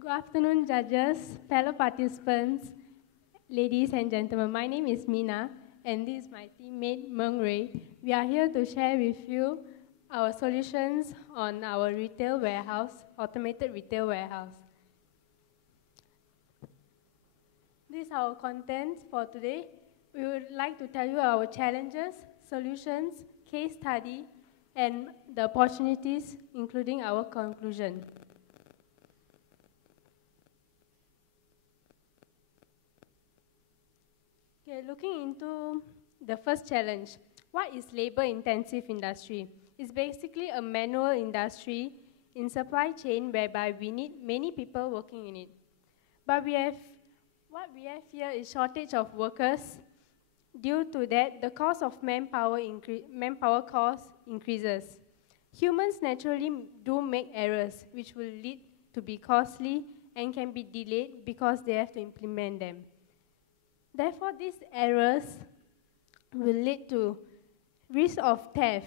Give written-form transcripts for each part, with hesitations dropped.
Good afternoon, judges, fellow participants, ladies and gentlemen. My name is Mina, and this is my teammate, Meng Rui. We are here to share with you our solutions on our retail warehouse, automated retail warehouse. These are our contents for today. We would like to tell you our challenges, solutions, case study, and the opportunities, including our conclusion. Okay, looking into the first challenge, what is labor-intensive industry? It's basically a manual industry in supply chain whereby we need many people working in it. But what we have here is shortage of workers. Due to that, the cost of manpower cost increases. Humans naturally do make errors, which will lead to be costly and can be delayed because they have to implement them. Therefore, these errors will lead to risk of theft.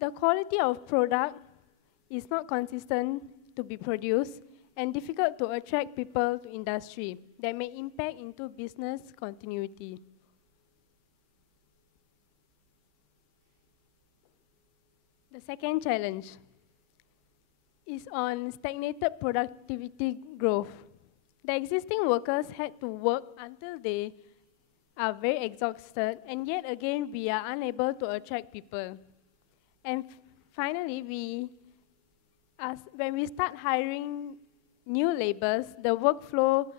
The quality of product is not consistent to be produced and difficult to attract people to industry that may impact into business continuity. The second challenge is on stagnated productivity growth. The existing workers had to work until they are very exhausted, and yet again we are unable to attract people. And finally, when we start hiring new laborers, the workflow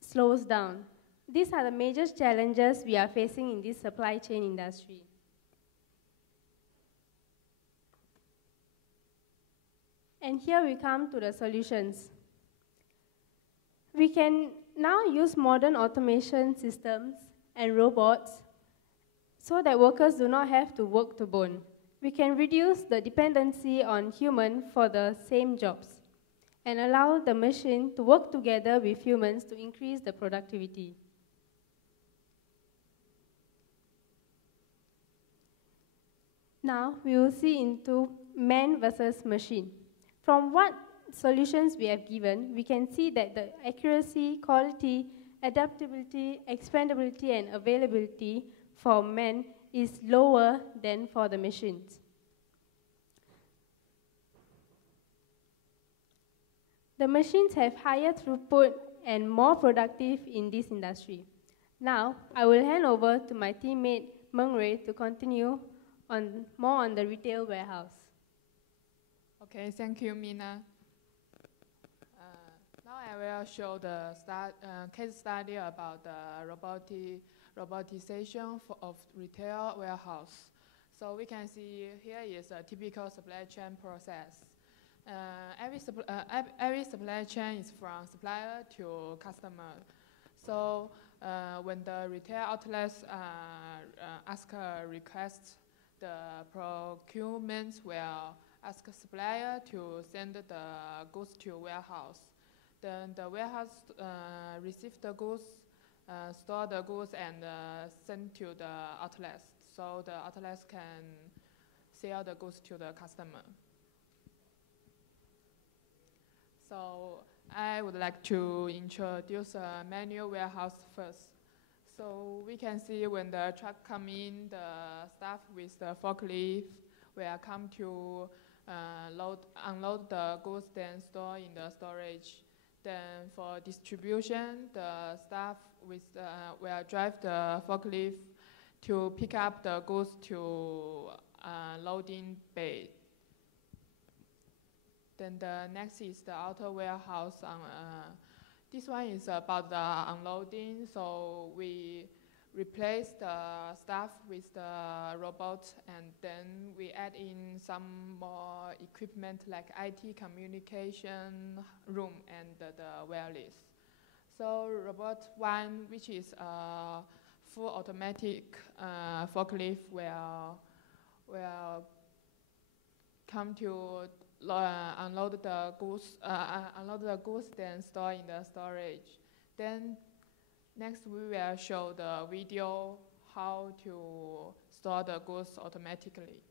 slows down. These are the major challenges we are facing in this supply chain industry. And here we come to the solutions. We can now use modern automation systems and robots so that workers do not have to work to bone. We can reduce the dependency on human for the same jobs and allow the machine to work together with humans to increase the productivity. Now we will see into man versus machine. From what solutions we have given, we can see that the accuracy, quality, adaptability, expandability, and availability for men is lower than for the machines. The machines have higher throughput and more productive in this industry. Now, I will hand over to my teammate Meng Rui to continue more on the retail warehouse. Okay, thank you, Mina. Now I will show the case study about the robotization of retail warehouse. So we can see here is a typical supply chain process. Every supply chain is from supplier to customer. So when the retail outlets ask a request, the procurement will ask a supplier to send the goods to warehouse. Then the warehouse receive the goods, store the goods, and send to the outlets. So the outlets can sell the goods to the customer. So I would like to introduce a manual warehouse first. So we can see when the truck come in, the staff with the forklift will come to unload the goods, then store in the storage. Then for distribution, the staff will drive the forklift to pick up the goods to loading bay. Then the next is the outer warehouse. This one is about the unloading. So we replace the staff with the robots, and then we add in some more equipment like IT communication room and the wireless. So robot one, which is a full automatic forklift, will come to unload the goods, then store in the storage. Then next, we will show the video how to store the goods automatically.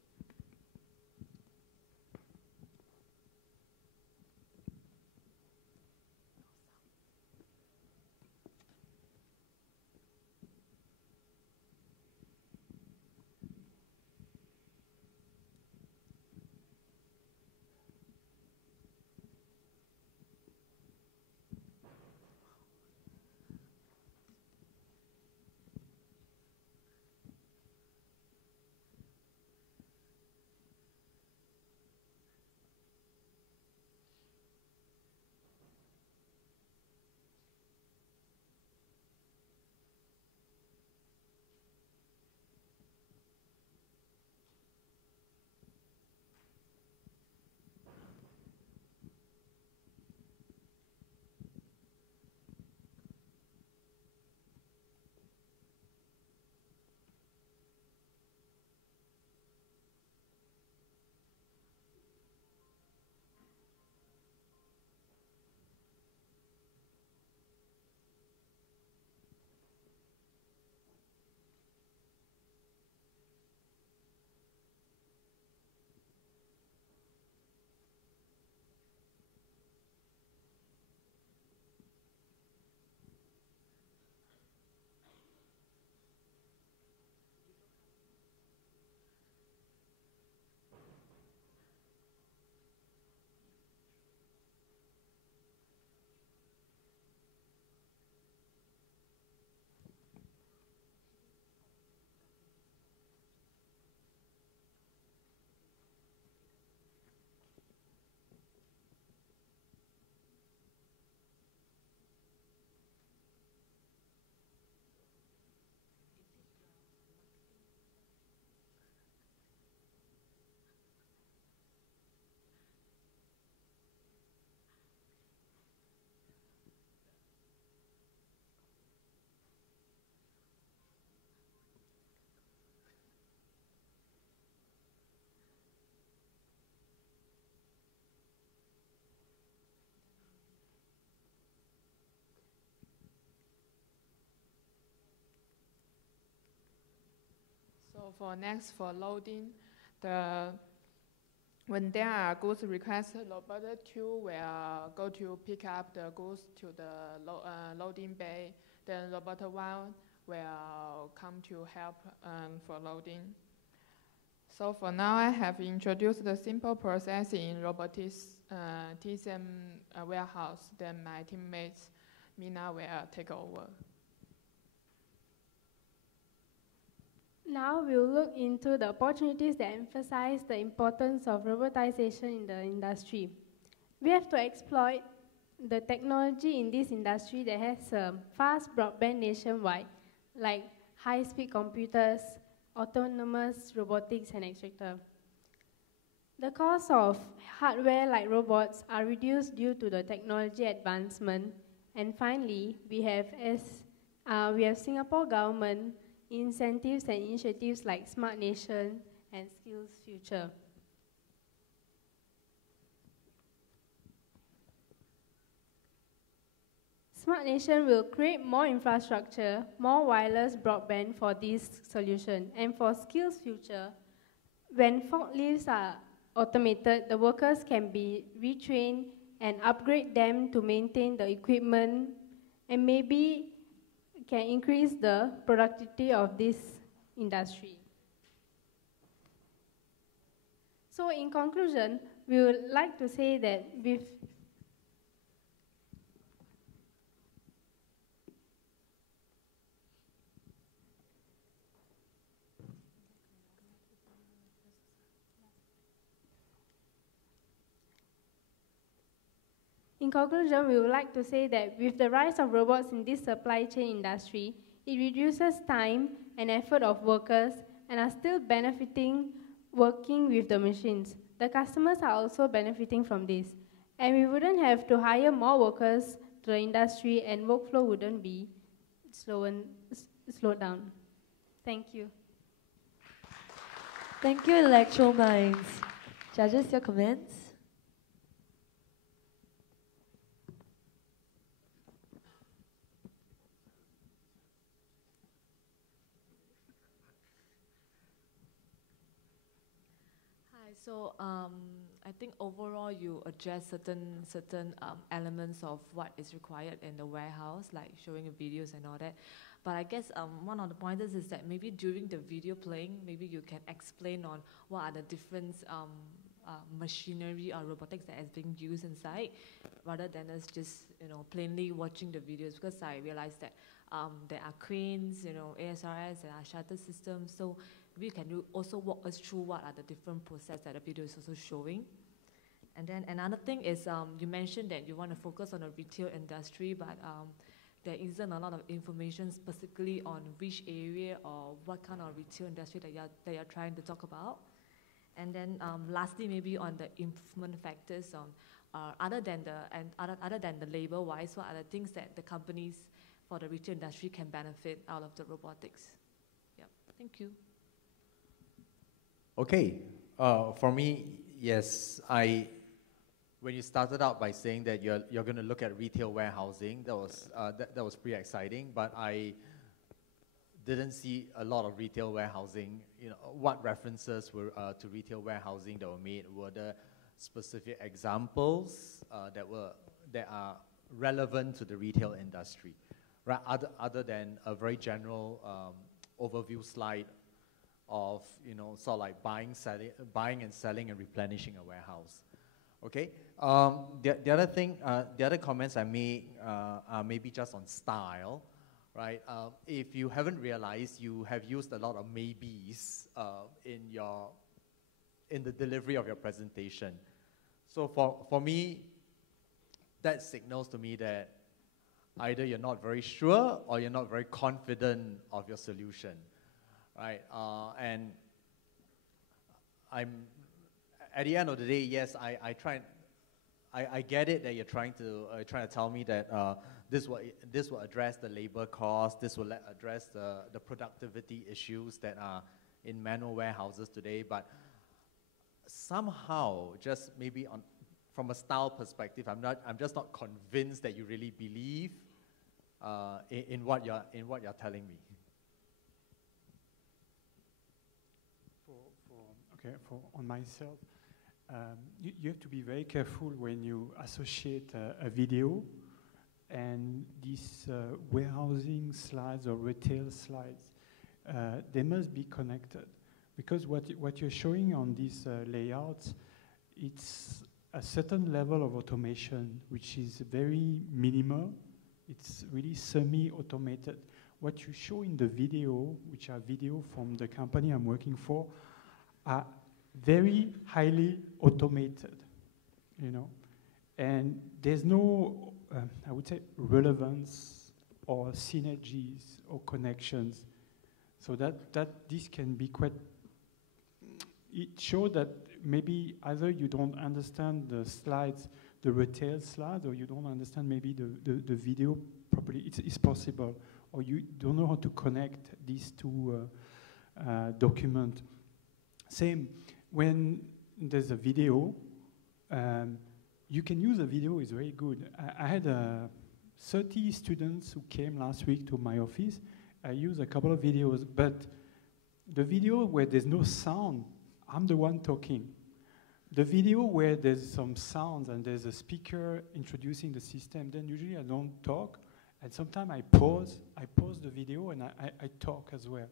for next, for loading, when there are goods requests, the robot 2 will go to pick up the goods to the loading bay. Then robot 1 will come to help for loading. So for now, I have introduced the simple process in robotics TSM warehouse. Then my teammates, Mina, will take over. Now we'll look into the opportunities that emphasize the importance of robotization in the industry. We have to exploit the technology in this industry that has a fast broadband nationwide, like high-speed computers, autonomous robotics, and etc. The cost of hardware like robots are reduced due to the technology advancement. And finally, we have Singapore government incentives and initiatives like Smart Nation and Skills Future. Smart Nation will create more infrastructure, more wireless broadband for this solution. And for Skills Future, when forklifts are automated, the workers can be retrained and upgrade them to maintain the equipment and maybe can increase the productivity of this industry. So in conclusion, we would like to say that with the rise of robots in this supply chain industry, it reduces time and effort of workers and are still benefiting working with the machines. The customers are also benefiting from this. And we wouldn't have to hire more workers to the industry and workflow wouldn't be slowed down. Thank you. Thank you, Electrominds. Judges, your comments? So I think overall you address certain elements of what is required in the warehouse, like showing videos and all that. But I guess one of the pointers is that maybe during the video playing, maybe you can explain on what are the different machinery or robotics that is being used inside, rather than us just plainly watching the videos. Because I realized that there are cranes, ASRS, there are shuttle systems. So maybe can you also walk us through what are the different processes that the video is also showing? And then another thing is you mentioned that you want to focus on the retail industry, but there isn't a lot of information specifically on which area or what kind of retail industry that you're trying to talk about. And then lastly, maybe on the improvement factors on other than the labor-wise, what are the things that the companies for the retail industry can benefit out of the robotics? Yeah, thank you. Okay, for me, yes, when you started out by saying that you're going to look at retail warehousing, that was pretty exciting, but I didn't see a lot of retail warehousing. What references were to retail warehousing that were made? Were there specific examples that are relevant to the retail industry, right? Other than a very general overview slide of sort of like buying and selling and replenishing a warehouse. Okay. The other comments I make are maybe just on style, right? If you haven't realized, you have used a lot of maybes in the delivery of your presentation. So for me, that signals to me that either you're not very sure or you're not very confident of your solution. Right, and at the end of the day, yes, I get it that you're trying to tell me that this will address the labor cost, this will address the productivity issues that are in manual warehouses today, but somehow, just maybe from a style perspective, I'm just not convinced that you really believe in what you're telling me. okay, on myself. You have to be very careful when you associate a video and these warehousing slides or retail slides. They must be connected, because what you're showing on these layouts, it's a certain level of automation which is very minimal. It's really semi-automated. What you show in the video, which are video from the company I'm working for, are very highly automated, you know, and there's no, I would say, relevance or synergies or connections. So that this can be quite, it shows that maybe either you don't understand the slides, the retail slides, or you don't understand maybe the video properly. It's possible, or you don't know how to connect these two documents. Same, when there's a video, you can use a video, is very good. I had 30 students who came last week to my office. I used a couple of videos, but the video where there's no sound, I'm the one talking. The video where there's some sounds and there's a speaker introducing the system, then usually I don't talk, and sometimes I pause the video and I talk as well.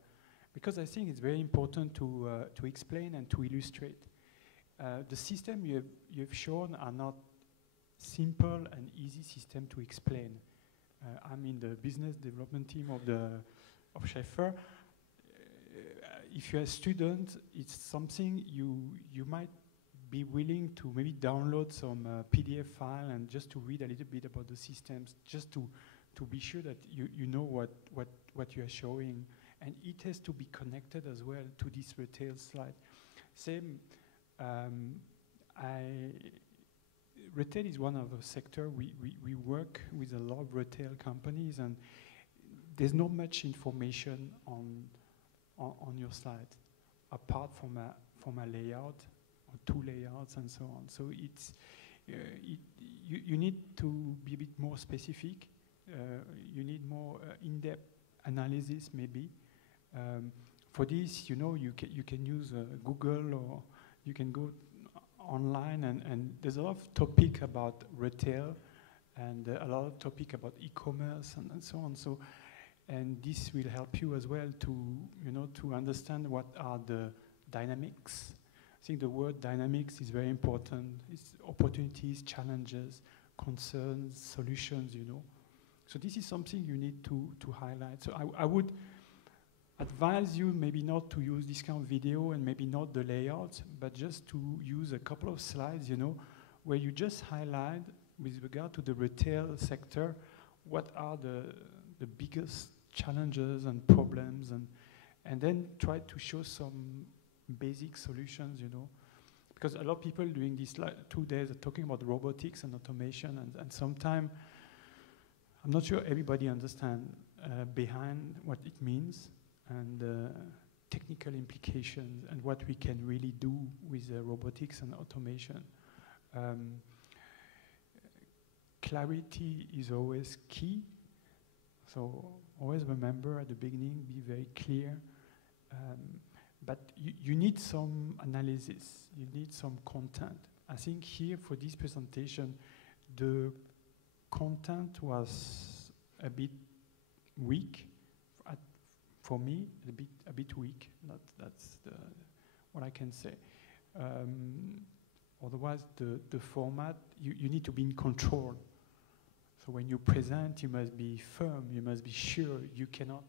Because I think it's very important to explain and to illustrate. The system you've shown are not simple and easy system to explain. I'm in the business development team of Schaeffer. If you're a student, it's something you might be willing to maybe download some PDF file and just to read a little bit about the systems, just to be sure that you know what you are showing. And it has to be connected as well to this retail slide. Same, retail is one of the sectors we work with a lot of retail companies, and there's not much information on your slide, apart from a layout or two layouts and so on. So it's you need to be a bit more specific. You need more in-depth analysis maybe. For this, you know, you can use Google, or you can go online, and there's a lot of topic about retail and a lot of topic about e-commerce and so on. So, and this will help you as well to understand what are the dynamics. I think the word dynamics is very important. It's opportunities, challenges, concerns, solutions, you know. So this is something you need to highlight. So I would advise you maybe not to use this kind of video and maybe not the layouts, but just to use a couple of slides, you know, where you just highlight with regard to the retail sector, what are the biggest challenges and problems, and then try to show some basic solutions, you know. Because a lot of people during these 2 days are talking about robotics and automation, and sometimes I'm not sure everybody understands behind what it means, and technical implications, and what we can really do with robotics and automation. Clarity is always key, so always remember at the beginning, be very clear. But you need some analysis, you need some content. I think here for this presentation, the content was a bit weak. For me, a bit weak. That's what I can say. Otherwise, the format, you need to be in control. So when you present, you must be firm. You must be sure. You cannot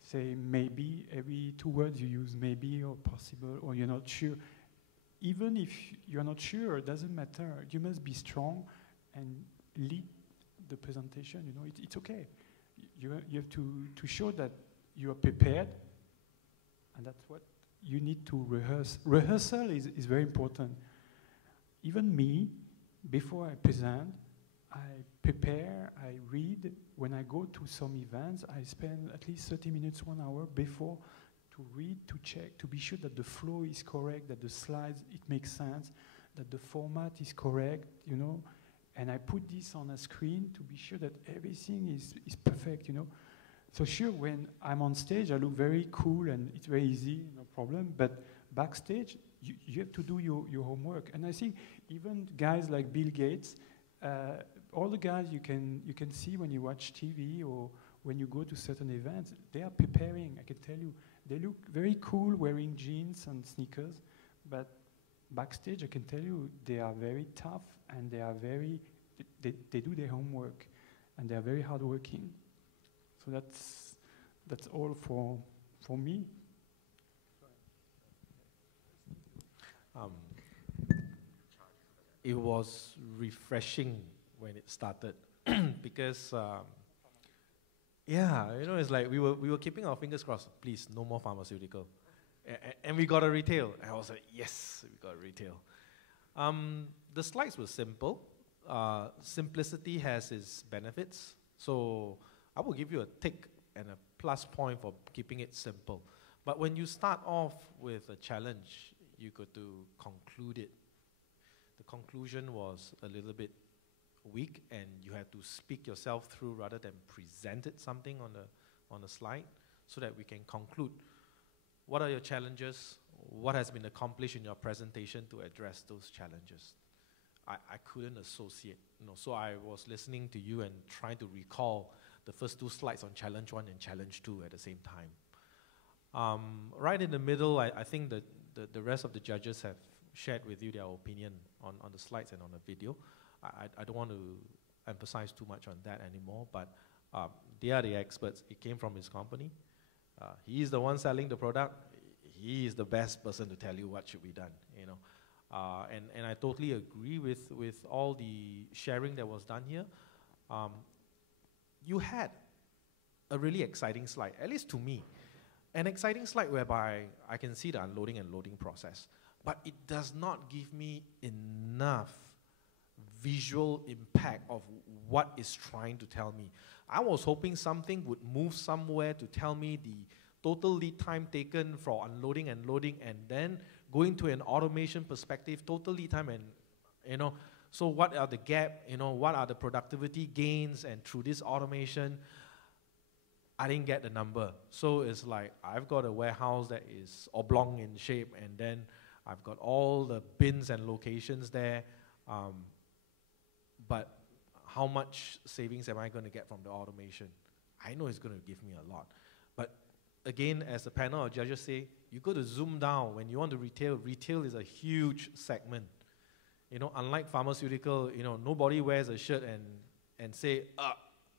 say maybe. Every 2 words you use maybe or possible, or you're not sure. Even if you're not sure, it doesn't matter. You must be strong and lead the presentation. You know, it's okay. You have to show that you are prepared, and that's what you need to rehearse. Rehearsal is very important. Even me, before I present, I prepare, I read. When I go to some events, I spend at least 30 minutes, 1 hour before to read, to check, to be sure that the flow is correct, that the slides, it makes sense, that the format is correct, you know. And I put this on a screen to be sure that everything is perfect, you know. So sure, when I'm on stage, I look very cool and it's very easy, no problem. But backstage, you have to do your homework. And I think even guys like Bill Gates, all the guys you can see when you watch TV or when you go to certain events, they are preparing. I can tell you, they look very cool wearing jeans and sneakers, but backstage, I can tell you, they are very tough and they are they do their homework and they are very hardworking. So that's all for me. It was refreshing when it started because yeah, you know, it's like we were keeping our fingers crossed. Please, no more pharmaceutical, and we got a retail. And I was like, yes, we got a retail. The slides were simple. Simplicity has its benefits, so I will give you a tick and a plus point for keeping it simple. But when you start off with a challenge, you got to conclude it. The conclusion was a little bit weak, and you had to speak yourself through rather than present it something on the slide, so that we can conclude what are your challenges, what has been accomplished in your presentation to address those challenges. I couldn't associate, you know, so I was listening to you and trying to recall the first two slides on challenge 1 and challenge 2 at the same time. Right in the middle, I think that the rest of the judges have shared with you their opinion on the slides and on the video. I don't want to emphasize too much on that anymore, but they are the experts. It came from his company. He is the one selling the product. He is the best person to tell you what should be done, you know. And I totally agree with all the sharing that was done here. You had a really exciting slide, at least to me. An exciting slide whereby I can see the unloading and loading process, but it does not give me enough visual impact of what it's trying to tell me. I was hoping something would move somewhere to tell me the total lead time taken for unloading and loading, and then going to an automation perspective, total lead time, and, you know, so what are the gap, you know, what are the productivity gains, and through this automation, I didn't get the number. So it's like, I've got a warehouse that is oblong in shape, and then I've got all the bins and locations there, but how much savings am I going to get from the automation? I know it's going to give me a lot. But again, as the panel of judges say, you got to zoom down. When you want to retail is a huge segment. You know, unlike pharmaceutical, you know, nobody wears a shirt and say,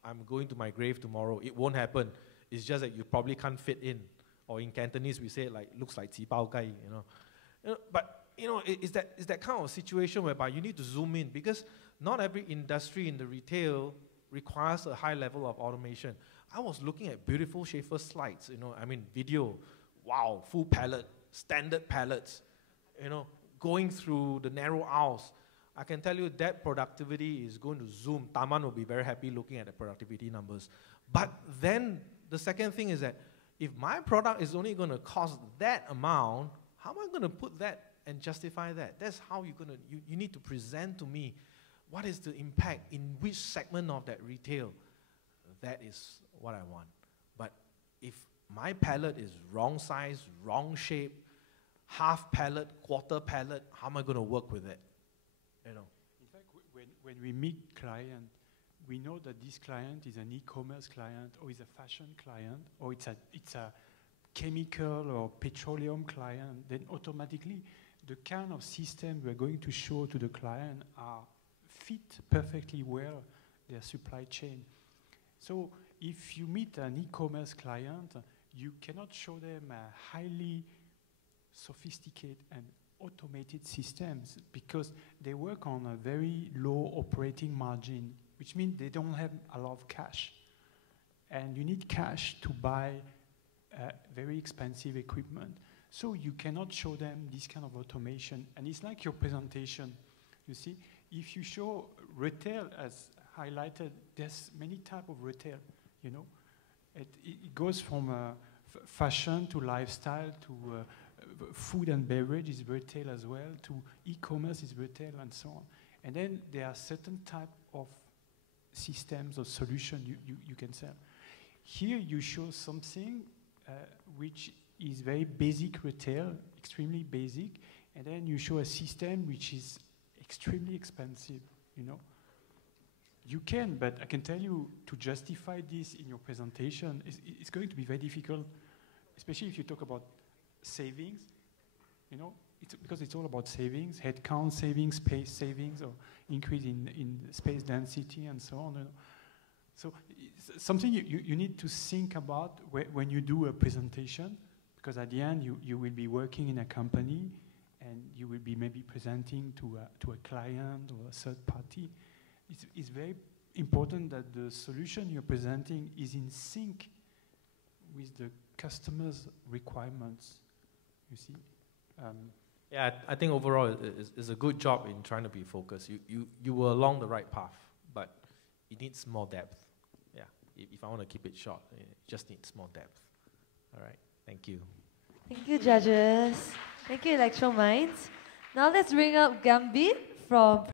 I'm going to my grave tomorrow. It won't happen. It's just that you probably can't fit in. Or in Cantonese, we say, like, looks like 鸡包盖, you know. But, you know, it's that kind of situation whereby you need to zoom in, because not every industry in the retail requires a high level of automation. I was looking at beautiful Schaefer slides, you know, I mean, video, wow, full pallet, standard pallets, you know, going through the narrow aisles. I can tell you that productivity is going to zoom. Taman will be very happy looking at the productivity numbers. But then the second thing is that if my product is only going to cost that amount, how am I going to put that and justify that? That's how you're going to, you need to present to me what is the impact in which segment of that retail. That is what I want. But if my pallet is wrong size, wrong shape, half pallet, quarter pallet, how am I going to work with it? You know. In fact, when we meet client, we know that this client is an e-commerce client, or is a fashion client, or it's a chemical or petroleum client. Then automatically, the kind of system we're going to show to the client are fit perfectly well their supply chain. So if you meet an e-commerce client, you cannot show them a highly sophisticated and automated systems, because they work on a very low operating margin, which means they don't have a lot of cash. And you need cash to buy very expensive equipment. So you cannot show them this kind of automation. And it's like your presentation, you see. If you show retail as highlighted, there's many types of retail, you know. It goes from fashion to lifestyle to food and beverage is retail as well, to e-commerce is retail, and so on. And then there are certain type of systems or solution you can sell. Here you show something which is very basic retail, extremely basic, and then you show a system which is extremely expensive, you know. You can, but I can tell you to justify this in your presentation, it's going to be very difficult, especially if you talk about savings, you know, because it's all about savings, headcount savings, space savings, or increase in space density and so on. You know. So it's something you need to think about when you do a presentation, because at the end you will be working in a company and you will be maybe presenting to a client or a third party. It's very important that the solution you're presenting is in sync with the customer's requirements, you see. Yeah, I think overall it's a good job in trying to be focused. You were along the right path, but it needs more depth. Yeah, if I want to keep it short, it just needs more depth. All right, thank you. Thank you, judges. Thank you, Electrominds. Now let's bring up Gambit from